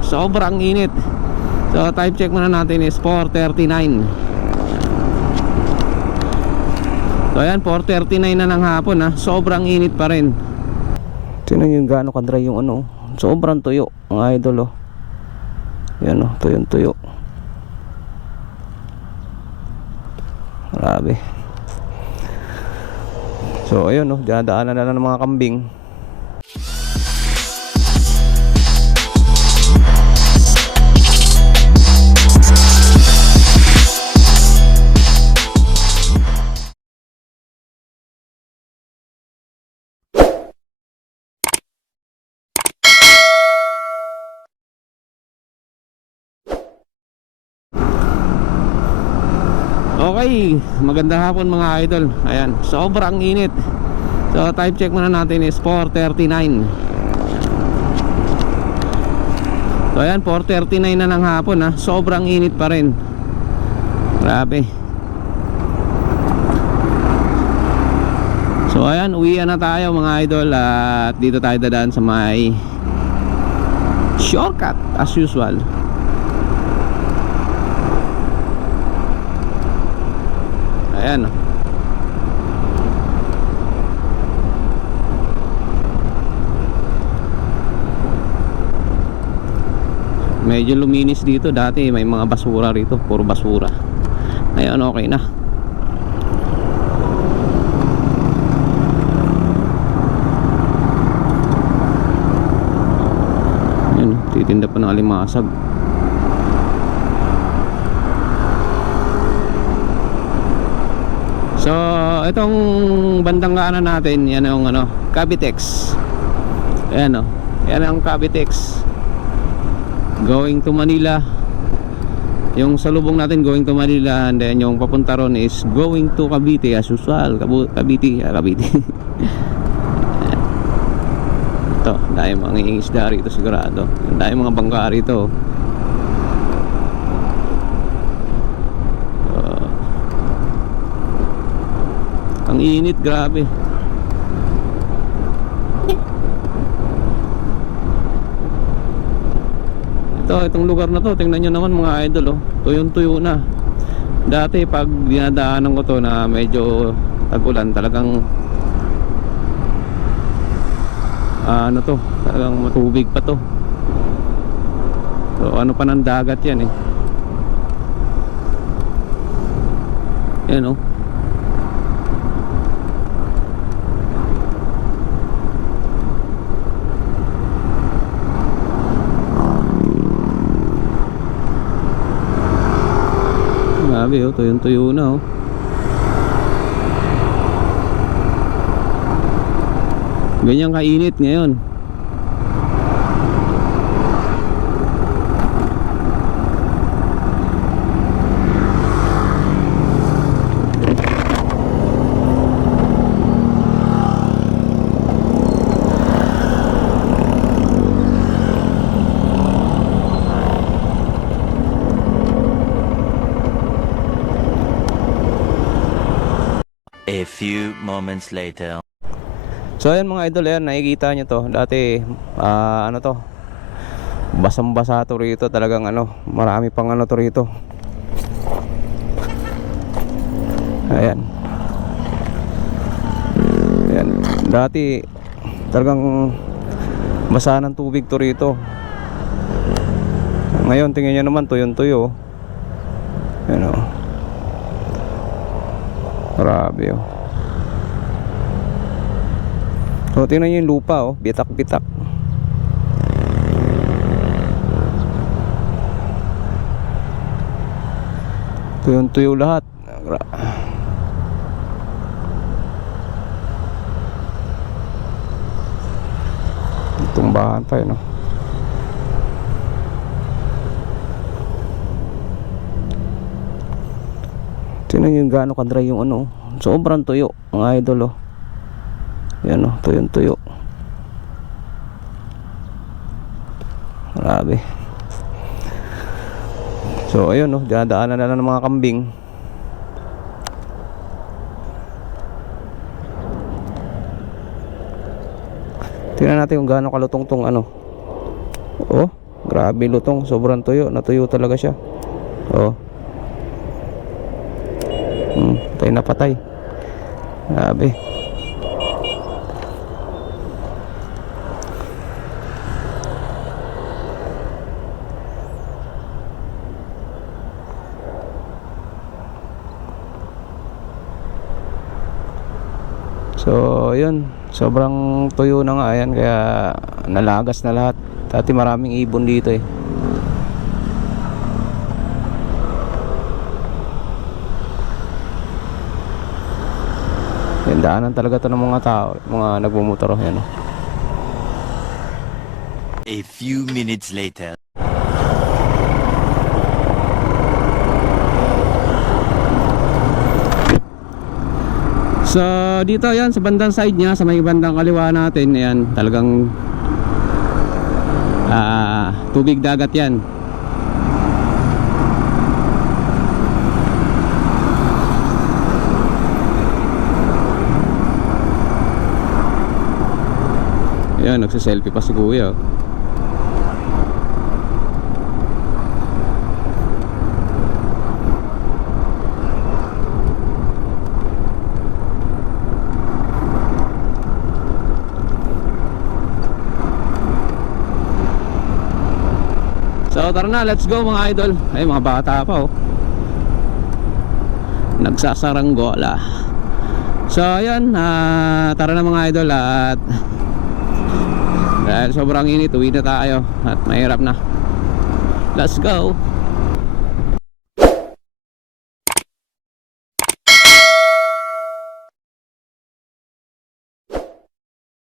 Sobrang init. So time check muna natin is 4.39. So ayan, 4.39 na ng hapon ha. Sobrang init pa rin. Tingnan nyo yung gaano kadry yung ano. Sobrang tuyo, mga idol oh. Yan oh, tuyong tuyo. Grabe. So ayun oh, dinadaanan na ng mga kambing. Okay, magandang hapon mga idol. Ayan, sobrang init. So time check muna natin is 4:39. So ayan, 4:39 na ng hapon ha. Sobrang init pa rin. Grabe. So ayan, uwian na tayo mga idol at dito tayo dadaan sa may shortcut as usual. Ayan. Medyo luminis dito dati may mga basura rito, puro basura. Ngayon okay na. Ayan, titinda pa ng alimasag. So, itong bandang kanan natin, yan ang ano, Cavitex. Ayan o. Yan ang Cavitex. Going to Manila. Yung salubong natin going to Manila and then yung papunta ron is going to Cavite as usual. Cavite, ah, Cavite. Ito, dahil mga isda rito sigurado. Dahil mga bangka rito. Uh, ang init, grabe. Ito, itong lugar na to, tingnan nyo naman mga idol, oh. Tuyong-tuyo na. Dati, pag dinadaanan ko to na medyo tag-ulan, talagang ano to, talagang matubig pa to. So, ano pa ng dagat yan eh. Yan oh. Grabe oh, tuyong tuyo na oh. Ganyan kainit ngayon. Few moments later. So ayan mga idol, ayan nakikita nyo to. Dati ah, ano to? Basang-basa to rito, talagang ano, marami pang ano to rito. Ayan. Ayan. Dati talagang basa ng tubig to rito. Ngayon tingnan nyo naman tuyong-tuyo. Ayan o. Grabe oh. So tingnan nyo yung lupa oh, bitak-bitak. Tuyong-tuyo lahat. Tumbahan pa yun Tingnan yung gaano kadry yung ano. Sobrang tuyo, mga idol oh. Yan oh, tuyong tuyo. Grabe. So ayun oh, dinadaanan na lang ng mga kambing. Tingnan natin kung gaano kalutong tong ano. Oh, Grabe lutong, sobrang tuyo. Natuyo talaga siya. Oh. Hmm, patay na patay. Grabe. So, yun. Sobrang tuyo na nga yan. Kaya nalagas na lahat. Dati maraming ibon dito eh. Yan, daanan talaga to ng mga tao. Mga nagmumotor. Yan. oh. A few minutes later. So dito yan sa bandang side niya sa may bandang kaliwa natin ayan talagang ah, tubig dagat yan Ayan, nagsiselfie pa si kuya. So tara na, let's go mga idol. Ay mga bata pa oh. Nagsasaranggola. So ayan, ah, tara na mga idol at Dahil sobrang init, uwi na tayo At mahirap na. Let's go